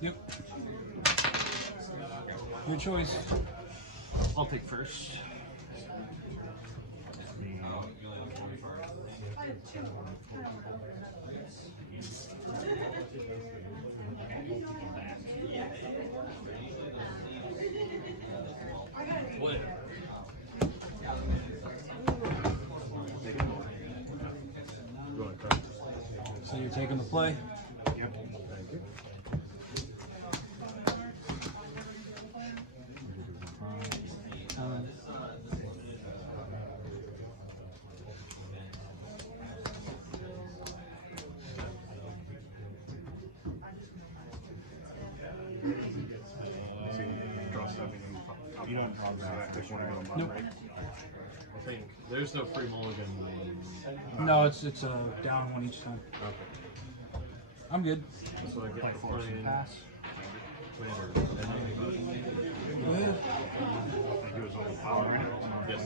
Yep. Good choice. I'll take first. What? So you're taking the play? Yep. Thank you. You don't draw that. Just want to go Nope. right? I think there's no free mulligan. No, it's down one each time. Okay. I'm good. So I get Play to force and play pass. later. Good. I think it was on the power, right? Yes.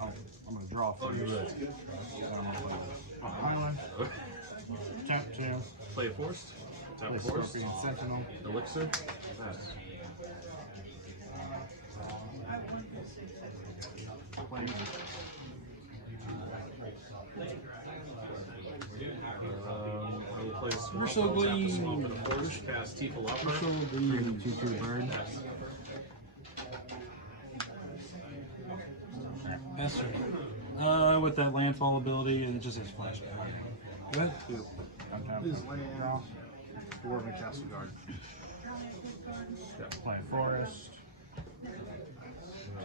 I'm going to draw first. You would. Then I'm going to play Island. Tap 2. Play a forced. Tap Play a forced. Scorpion Sentinel. Elixir. Pass. Play I will play Swamp. We're so I'll tap the green. Swamp and a force. Cast Tiefel Upper. Create a 2/2 bird. Yes, sir. With that landfall ability, and it just has flashback. Good. 2. Untap. Draw. Dwarven Castle Guard. Play Forest.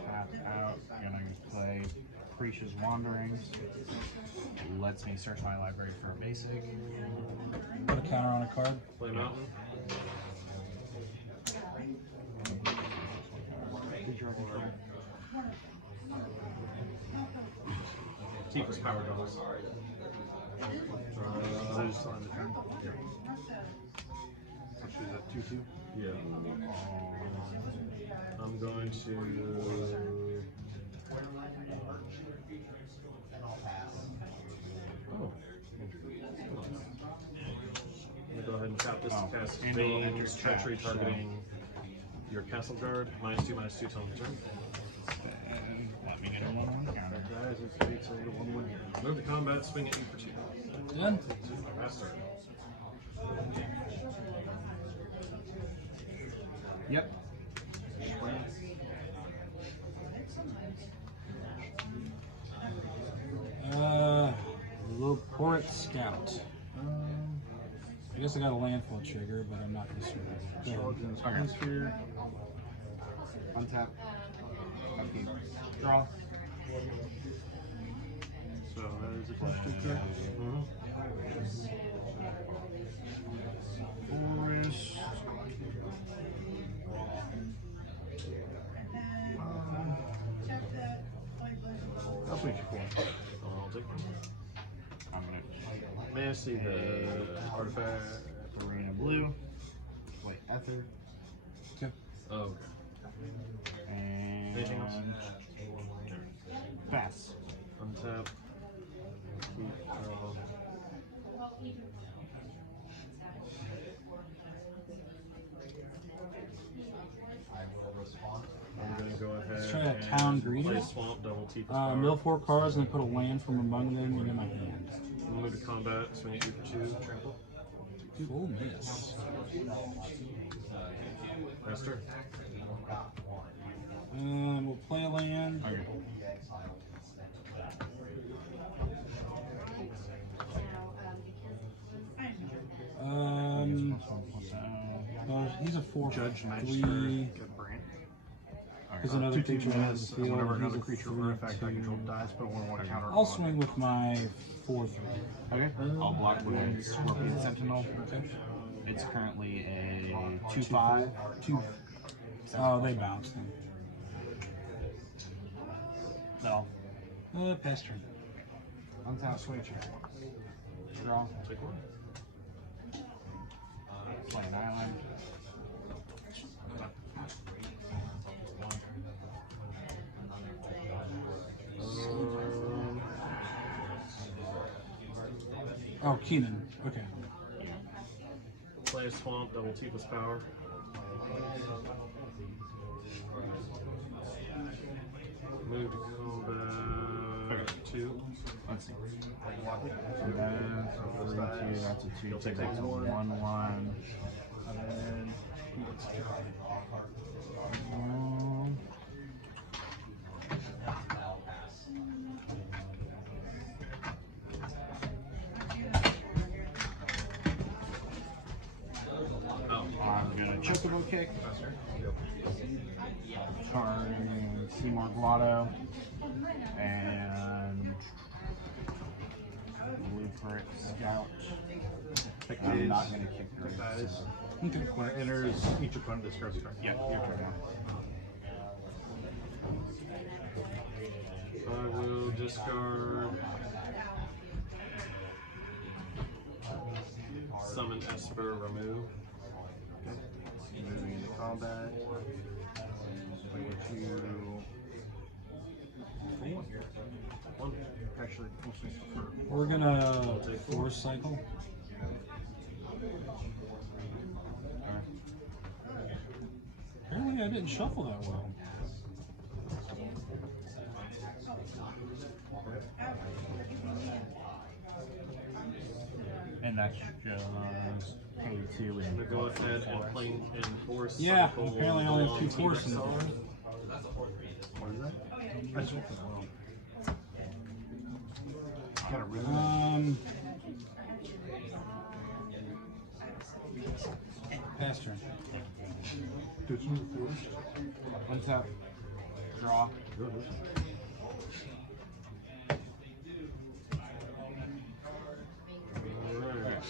Tap out. Gonna play Capricious Wanderings. Lets me search my library for a basic. Put a counter on a card. Play Mountain. Tiefus Power Dogs. Just on the turn. So she's at 2/2. Yeah. I'm going to. Oh. I'm gonna go ahead and tap this to cast Annual Vane's enters Treachery, chat, so- targeting your Castle Guard. -2/-2 till end turn. And let me get a 1/1 counter. Guys, it's 8, so 1/1. Move to combat, swing at you for 2. Done. Pass turn. Yep. Little Port Scout. I guess I got a landfall trigger, but I'm not concerned. Atmosphere. Untap. Upkeep. Draw. So that is a question. Forest. I'll switch you for. I'll take one. I'm gonna May I see the artifact? Arena Blue. Play Ether. Okay. Oh, okay. And Anything else? Pass. Untap. Keep, I'm going to go ahead. Let's try a and Town Greeter. Play Swamp, double Tiefus Power. Mill 4 cards and then put a land from among them into my hand. Move to combat, swing at you for 2. Trample. Full miss. Master. We'll play a land. Okay. He's a 4 Judge Magister. 3. Get Brant. Because another creature has the field. Whenever He's another a creature 3, or artifact I 2. control dies, put 1/1 counter. I'll swing with my 4/3. Okay. I'll block with Scorpion Sentinel. Okay. It's currently a 2/5. 2. Oh, they bounced them. No. Pass turn. Untap switch. Draw. Take one. Play an island. Oh, Keenan. Okay. Play a swamp, double Tifa's power. Move to combat 2. Let's see. So that's a 3/2, that's a 2/2, Take that's a 1/1. And then I'm gonna chocobo kick. Tarn Seymour Blotto and Blueprint Scout. I'm not gonna kick Graves. Okay. When it enters, each opponent discards a card. Yeah, your turn. I will discard. Summon Esper, remove. Moving into combat. Swing to 1. Actually, most things prefer. We're gonna force cycle. Apparently, I didn't shuffle that well. and that's just pay 2 I'm and gonna go ahead and play and force. Yeah, cycle apparently I only have 2 Long force in T-Rex it. on. What is that? I shuffled it well. Got a rhythm. Pass turn. Did you move forward? untap, draw. Alright.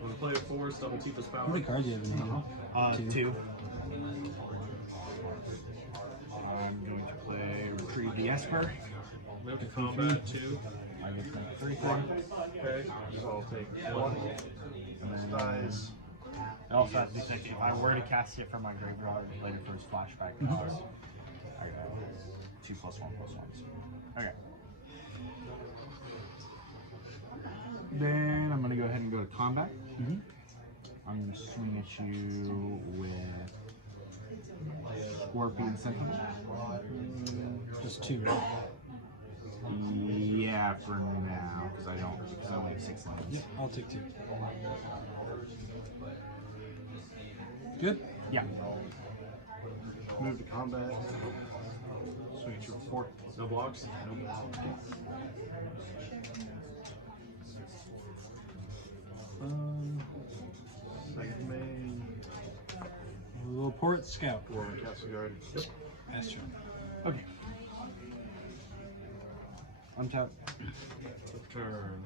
I'm gonna play a force, double Tifa's How power. many cards do you have in hand? 2. I'm going to play Retrieve the Esper. Move to combat 2. I get to make 3 Okay. So I'll take 1. And then dies. I also have to think if I were to cast it from my graveyard later for his flashback cost, I got 2+1/+1s. Okay. Then I'm gonna go ahead and go to combat. I'm gonna swing at you with Scorpion Sentinel. Just 2, right? Yeah, for now, because I only have 6 lines. Yep, I'll take 2. Good? Yeah. Move to combat. Swing to a 4. No blocks. Second main. Little port scout. Or Castle Guard. Yep. Pass turn. Okay. Untap. Turn.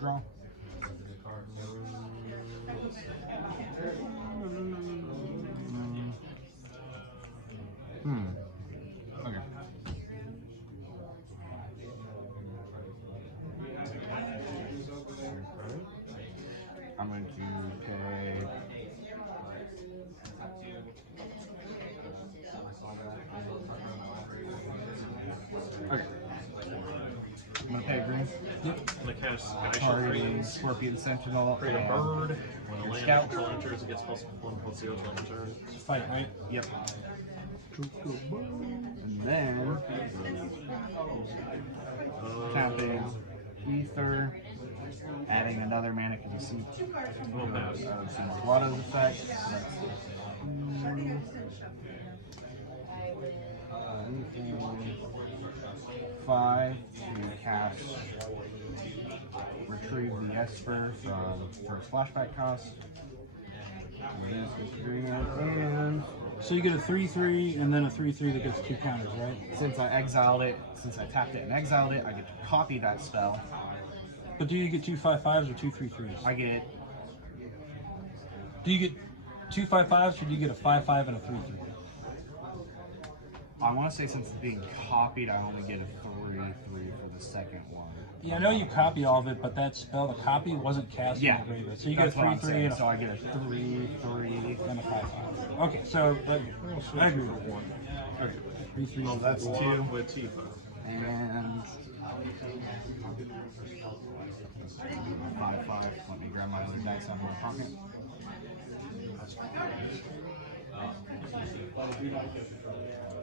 Draw. Okay. I'm going to pay. Okay. I'm going to pay a green. Yep. I'm gonna cast Sky Targeting Shrines. Scorpion Sentinel. Create a and- bird. When a land Scout. control enters, it gets +1/+0 till end turn. Fight, right? Yep. And then tapping Ether, adding another mana to the seat. We'll pass. Blotto's effect. So that's 5 to cast Retrieve the Esper from first flashback cost. And So you get a 3/3 and then a 3/3 that gets 2 counters, right? since I exiled it, since I tapped it and exiled it, I get to copy that spell. But do you get 2 5/5s or 2 3/3s? I get Do you get 2 5/5s or do you get a 5/5 and a 3/3? I want to say since it's being copied, I only get a 3/3 for the second one. Yeah, I know you copy all of it, but that spell, the copy, wasn't cast in the graveyard. So you get a that's what I'm 3/3 saying. and So I get a 3/3. a 5/5. Okay, so but I agree with one. Okay. 3/3. Well, that's One 2. with Tifa. And 5/5. Let me grab my other dice out of my pocket.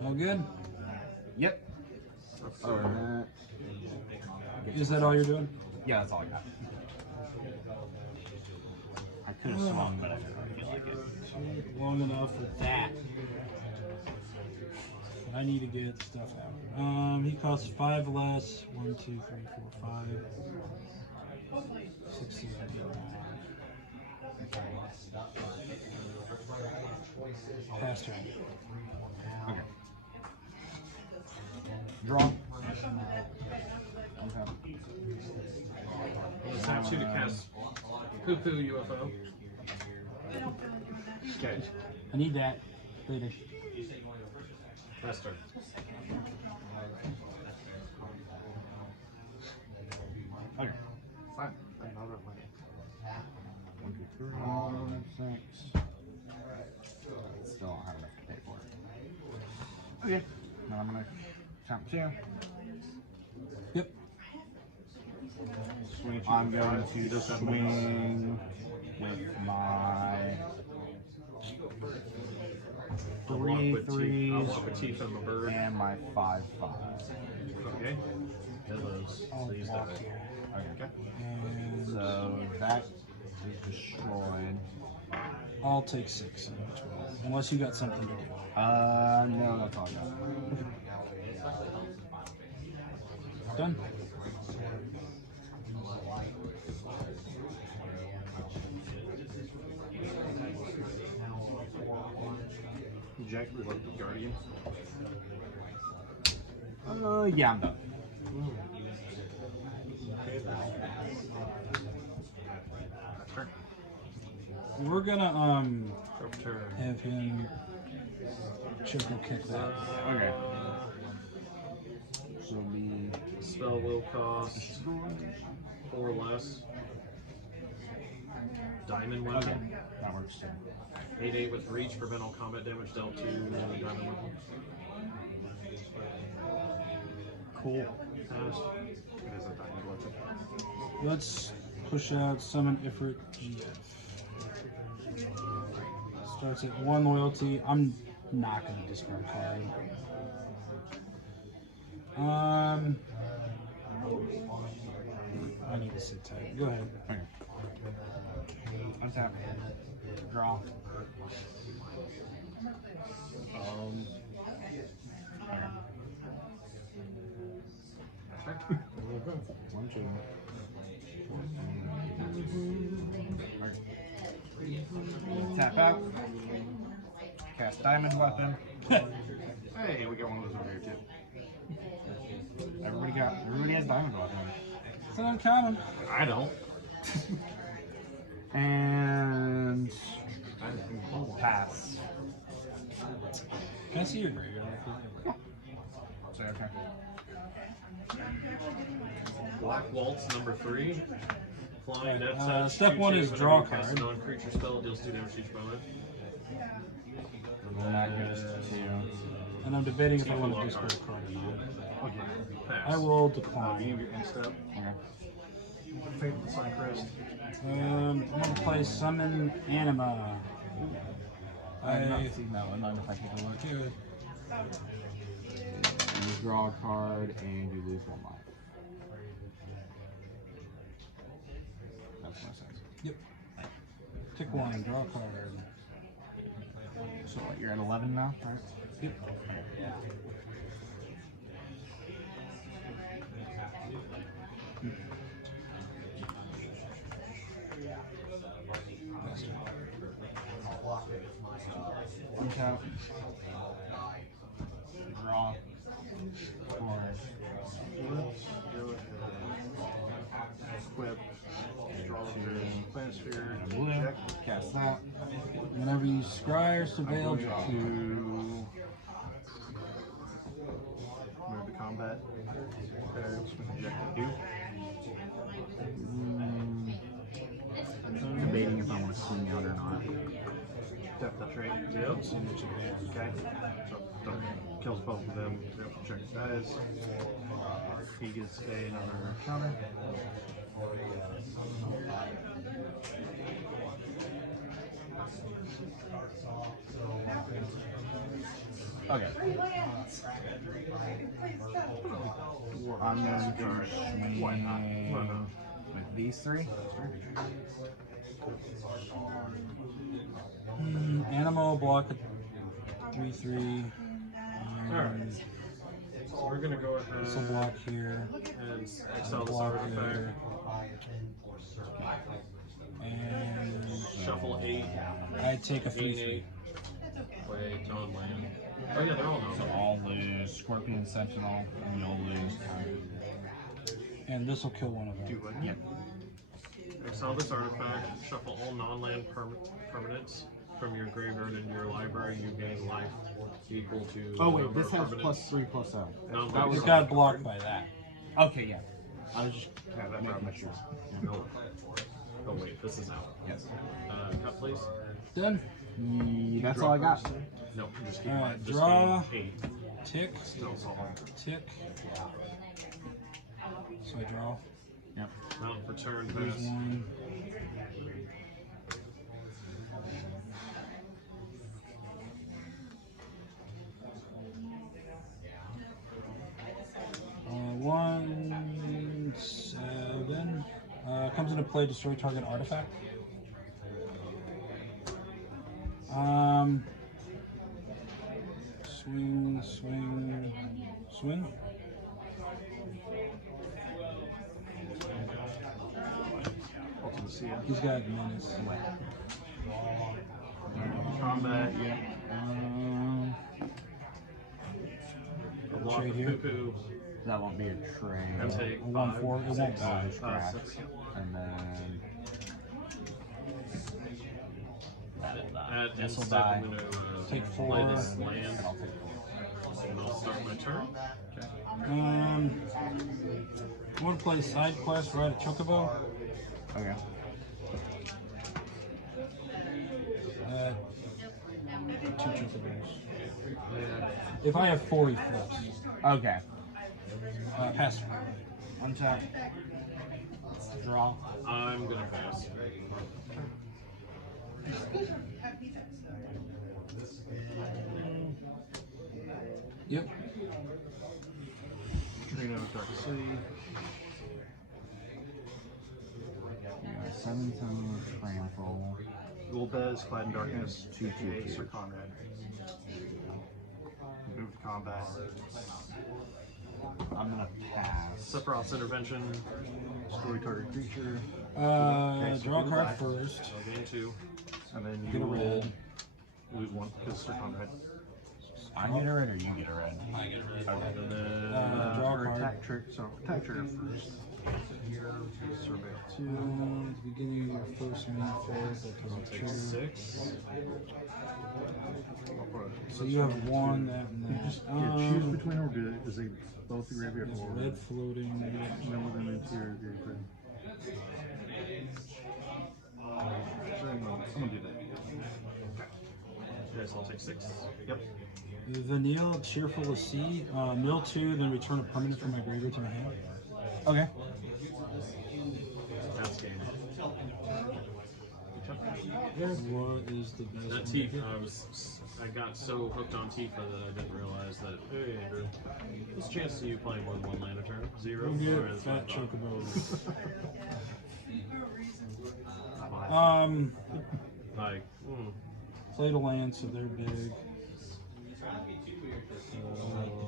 All good? Yep. Other than that, Is that all you're doing? yeah, that's all I got. I could have swung, but I didn't feel like it. Long enough for that. But I need to get stuff out. He costs 5 less. 1, 2, 3, 4, 5, 6, 7, 8, 9. Pass turn. Okay. Draw. Snap 2 to cast Poo Poo UFO. Okay. I need that later. Pass turn. Okay. Fine. Another one. 1, 2, 3, 6. Still don't have enough to pay for it. Okay. Now I'm gonna count 2. Yep. I'm going to swing with my I'll walk 3 with 3s I'll walk with Teeth on the bird. and my 5 5. Okay. That was I'll please walk that. here. Okay. And So that is destroyed. I'll take 6 in each one. Unless you got something to do. No, that's all I got. Done. Jack, we love the Guardian. Yeah, I'm done. We're gonna Turn. have him triple kick that. Okay. So the Spell will cost 4 less. Diamond weapon. okay, that works too. 8/8 with reach, prevent all combat damage dealt to diamond weapon. Cool. Pass. It is a diamond weapon. Let's push out summon Ifrit GF. Starts at 1 loyalty. I'm not gonna discard a card. I need to sit tight. Go ahead. Okay. Untap. Draw. One, two. Okay. Tap out. Cast diamond weapon. Hey, we got one of those over here too. Everybody has diamond weapon. It's an uncommon. I don't. And pass. Can I see your graveyard? So, okay. Black Waltz number 3. Flying death Uh, touch. step 1 is draw a Cast a card. non-creature spell, deals 2 damage to each opponent. And that goes to And I'm debating if I want to discard a card or not. Okay. Pass. I will You decline. have your end step. okay. Fate of the Cycrest. I'm gonna play Summon Anima. I have not seen that one. Mind if I take a look? Good. You draw a card and you lose 1 life. That's my sense. Yep. Pick 1, draw a card. So what, you're at 11 now, right? Yep. Untap. Draw. Or Equip. Draw the Planisphere. blue. Check. Cast that. Whenever you scry or surveil, I'm draw. going to move the combat. With objective 2. I'm debating if I want to swing out or not. Step the trait. Yep. See what you have. Okay. So kills both of them. So check his dice. He gets another counter. Okay. I'm going to swing with these three. Animal block at 3/3. Alright. So we're gonna go ahead This will block here. and excel this Block artifact. there. And Shuffle 8. I'd take a Gain 3/3. 8. Play non-land. Oh yeah, they're all So non-land. I'll lose Scorpion Sentinel, and you'll lose. And this will kill one of them. Do what? Yep. Exile this artifact. Shuffle all non-land permanents from your graveyard into your library. You gain life equal to. Oh wait, number this of has permanents. +3/+7. Non-land. That was It got blocked by that. Okay, yeah. I was just Yeah, that making problem. sure. No. Oh wait, this is out. Yes. Cut please. Done. That's all I got. No, just keep Alright, just draw. gain 8. Tick. Still solving. Tick. So I draw. Yep. Mount for turn Here's pass. one. One 7. Comes into play, destroy target artifact. Swing, swing, swing. Ultimacy. He's got menace. Combat. Yeah. A block Trade of here. poo-poo. That won't be a trade. And take 1/4. It won't die. Scratch. 6. And then Add This will instead, die. I'm gonna Take play 4. this land, I'll take 4. and I'll start my turn. I want to play side quest, ride a chocobo. Okay. 2 chocobos. If I have 4, he flips. Okay. Pass. Untap. Draw. I'm gonna pass. Yep. Train out of Dark City. Yeah, 7/7 Trample. Golbez, Clad in Darkness, 2/2. Sir Conrad. Move to combat. I'm gonna pass. Sephiroth's intervention. Destroy target creature. Draw a card first. I'll gain 2. And then Get you a will red. lose 1 because Sir Conrad. I get a red or you get a red? I get rid And then draw a Or card. attack trigger. So attack trigger first. Surveil. 2. At the beginning of your first main phase, that doesn't take trigger. 6. So you have 1, that, and that. Yeah, choose between or do is they both the graveyard There's or red floating. no one them into your graveyard. So I'm gonna do that. Yes, I'll take 6. Yep. Vanille, cheerful to see. Mill 2, then return a permanent from my graveyard to my hand. Okay. That's game. What is the best That one? Tifa, I got so hooked on Tifa that I didn't realize that, hey Andrew, there's a chance of you playing more than 1 land a turn. 0? Go Alright, get that's what I fat thought. chocobos. Like, Play the land, so they're big. The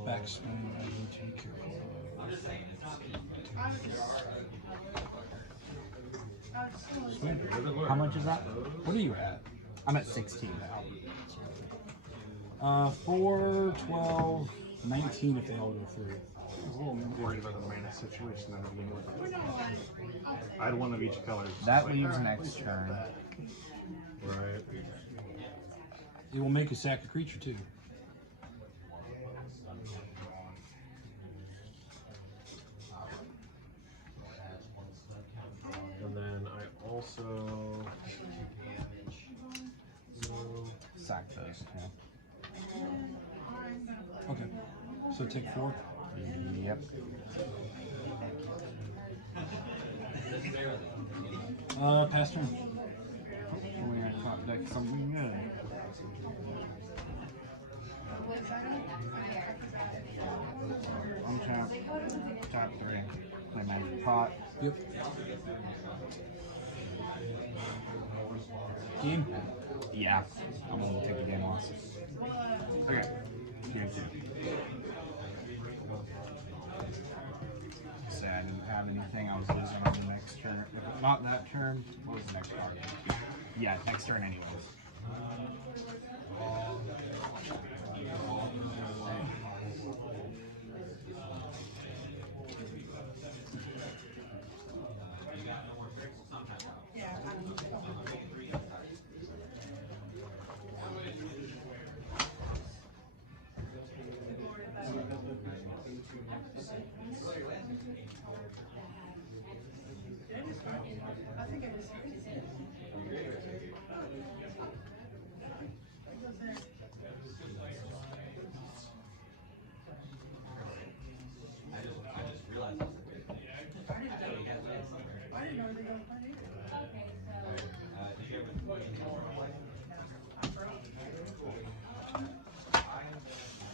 backspin, I need to be careful. Swing. How much is that? What are you at? I'm at 16 now. 4, 12, 19 if they all go through. I was a little worried about the mana situation that I'm dealing with. I had 1 of each color. That leaves next turn. right. It will make you sack a creature too. And then I also Sack those two. Okay. So take 4. Yep. Pass turn. We're gonna top deck something good. Untap, tap 3, play magic pot. Yep. Game. Yeah, I'm gonna take the game loss. Okay, here too. Say I didn't have anything. I was losing on the next turn. If not that turn, what was the next card? Yeah, next turn anyways.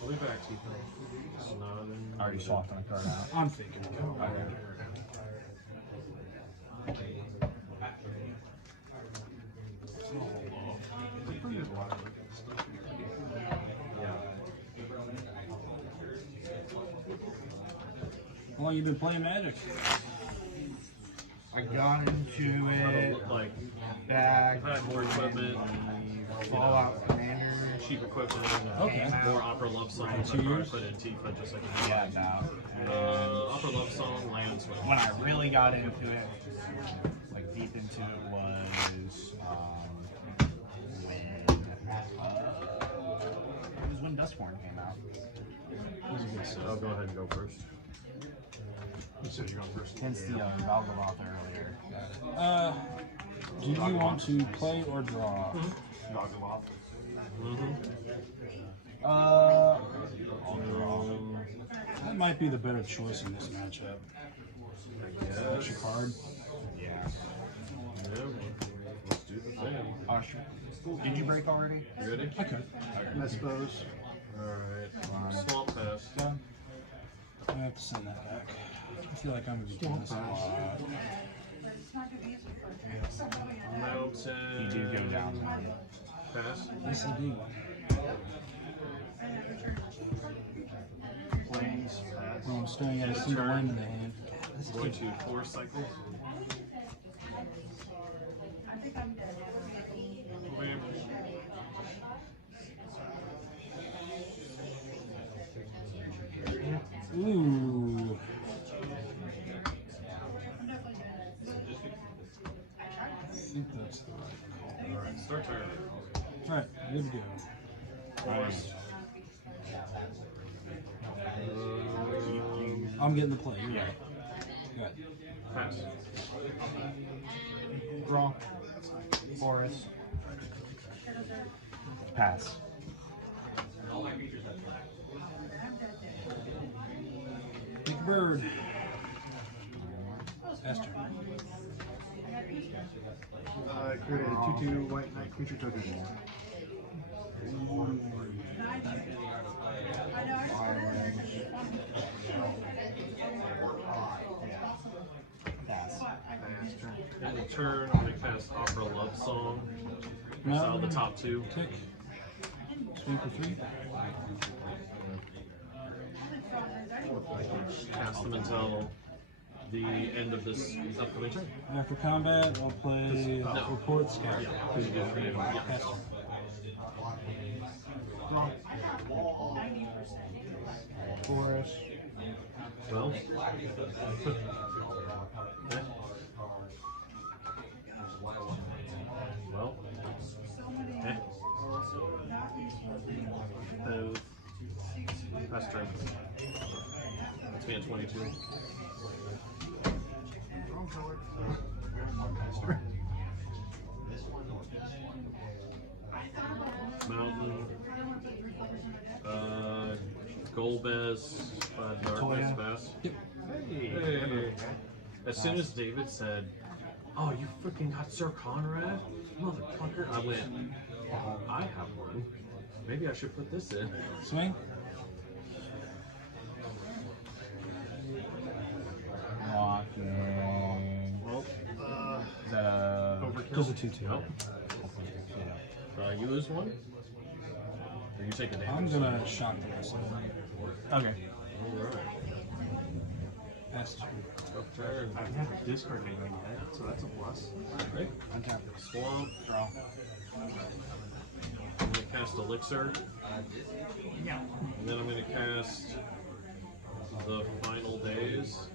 I'll be back, Tifa. It's not in- I already swapped on a card out. I'm thinking. How long you been playing Magic? I got into it Like, back I've had more equipment, Fallout Commander. cheap equipment, Okay. more opera love songs. 2 years? Put in Tifa just like Yeah, about. opera love song, Land Switch. When I really got into it, like deep into it, was when Dustborn came out. I'll go ahead and go first. You said you're on first. Hence the Valgavoth earlier. Do you want to play or draw? Doggleboff. I'll draw. That might be the better choice in this matchup. Extra card. Yeah. Yeah, let's do the thing. Sure. Did you break already? You ready? Okay. I suppose. Alright. Swamp Pass. Done. I have to send that back. I feel like I'm gonna be doing this a lot. Mountain. You do go down. Pass. Yes, I do. Planes. Pass. Oh, I'm staring at a single land in the hand. Going to 4 cycles. Okay. Ooh. I think that's the right call. Alright, start turn. Alright, good to go. Forest. I'm getting the play. You're right. Good. Pass. Draw. Forest. Pass. Pick a bird. Esther. I created a 2/2 white knight creature token. Pass. In the turn, I'm going to cast Opera Love Song. Exile the top 2. Tick. Swing for 3. Cast them until the end of this upcoming turn. After combat, I'll play No. Report Scout. Because you did it. Yeah. Esther. Forest. Well. Well. Eh. Pass turn. That's me at 22. Mountain. Golbez, Darkness Toya. Pass. Yep. Hey. As soon as David said, "Oh, you freaking got Sir Conrad, motherfucker," I went, "I have one." Maybe I should put this in. Swing. Walking. Well, Is that a overkill. Just a 2/2. Nope. You lose one? Or you take a damage? I'm gonna shock the rest of them. Okay. Alright. That's true. Up turn. I haven't discarded anything yet, so that's a plus. Right. Untap. Swamp. Draw. I'm gonna cast Elixir. And then I'm gonna cast the Final Days.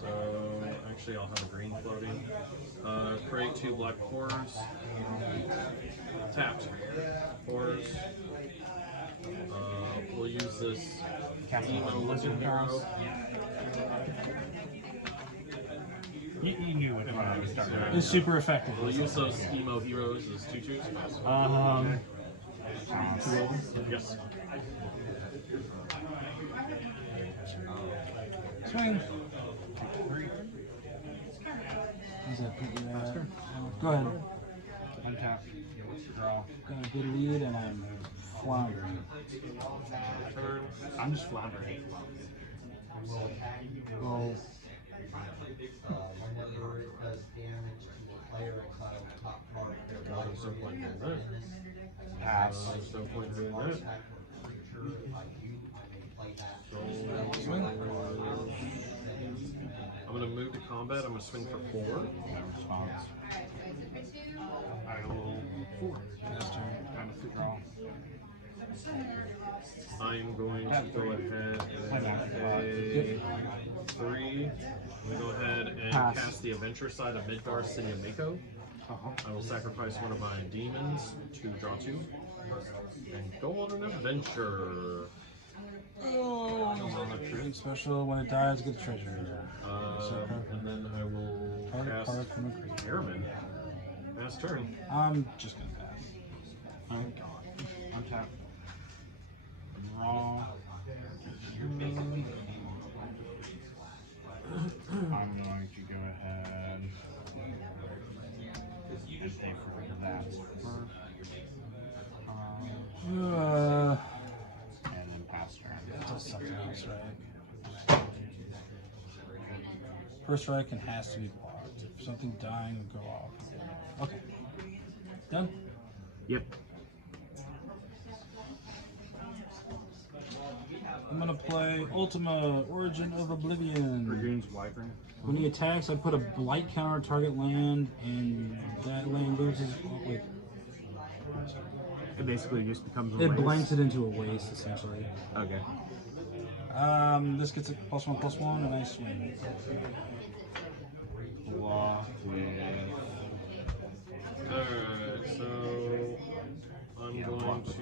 So actually I'll have a green floating. Create 2 black cores. Tapped. Cores. We'll use this Emo Lizard Hero. You knew what I was starting. It's super effective. We'll use those Emo Heroes as 2/2s. Yes. Swing. Is that pretty, go ahead. Untap. Draw. Got a good lead and I'm floundering. Turn. I'm just floundering. Go. There's no point in doing that. Pass. There's no point in doing that. Swing. I'm gonna move to combat. I'm gonna swing for 4. No response. I will 4. That's turn. I'm a draw. I'm going to go ahead and pay 3. I'm gonna go ahead and Pass. cast the adventure side of Midgar City of Mako. I will sacrifice one of my demons to draw 2 and go on an adventure. Oh, true. Special. When it dies, get treasure. And then I will Target cast card from a creature. Airman. Last turn. I'm just gonna pass. I'm gone. Untap. Draw. I'm going to go ahead and pay for that first. And then pass turn. Does something else, right? First strike and has to be blocked. If something dying would go off. Okay. Done? Yep. I'm gonna play Ultima Origin of Oblivion. Regains Wyvern. When he attacks, I put a blight counter target land, and that land loses. Wait, It basically just becomes a it waste. blanks it into a waste, essentially. Okay. This gets a +1/+1, and I swing. Block with. Alright, so I'm going to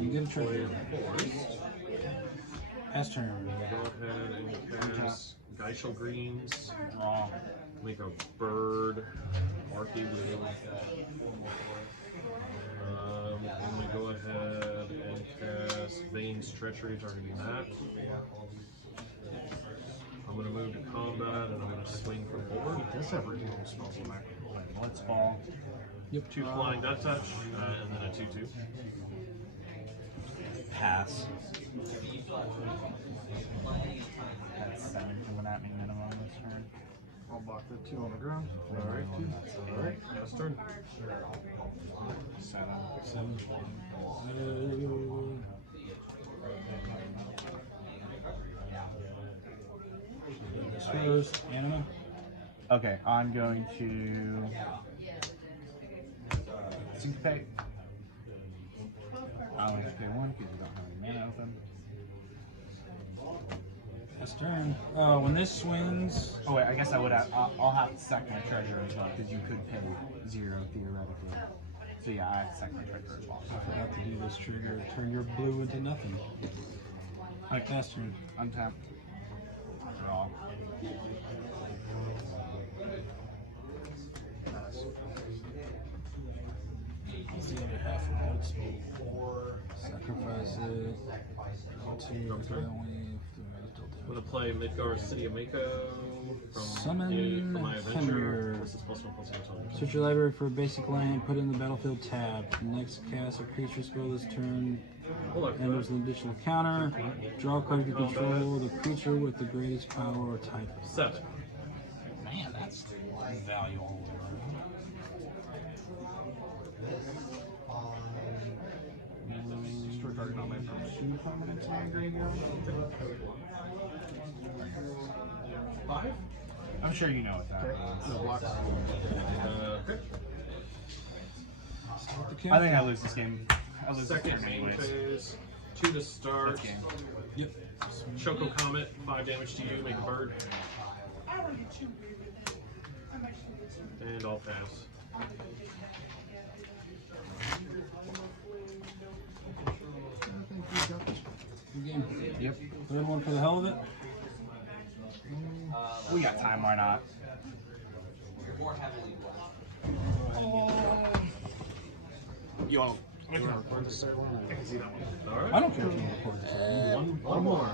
You get a treasure. first. Pass turn. Go ahead and cast Geishel Greens. Draw. Make a bird. Archy Blue. I'm going to go ahead and cast Vane's Treachery, targeting that. I'm going to move to combat and I'm going to swing for 4. He does have renewal spells in there. Let's fall. Yep. 2 flying death touch, and then a 2/2. Pass. That's 7 coming at me minimum this turn. I'll block the 2 on the ground. Alright, alright, last turn. 7. 7. This first. Anima. Okay, I'm going to syncopate. I only have to pay 1 because you don't have any mana open. Pass turn. When this swings. Oh wait, I guess I would have. I'll have to sack my treasure as well because you could pay 0 theoretically. So yeah, I have to sack my treasure as well. I forgot to do this trigger. Turn your blue into nothing. Alright, pass turn. Untap. Draw. What's the other half of that? Sacrifice it. I'm going to play Midgar City of Mako from Summon from my adventure. Fenrir. This is +1/+1 total. Search your library for a basic land, put it in the battlefield tab. Next cast a creature spell this turn. And there's an additional counter. Draw a card you control, the creature with the greatest power or type. 7. Man, that's value all over. Destroy target non-land permanent. 2 permanents in my graveyard. 5. I'm sure you know what that No blocks. Okay. I think I lose this game. I lose Second this turn main anyways. phase. 2 to start. This game. Yep. Choco Comet, 5 damage to you, make a bird. And I'll pass. Good game. Yep. Third one for the hell of it. We got time, why not? Yo. I can see that one. Alright. I don't care if you record this. One more.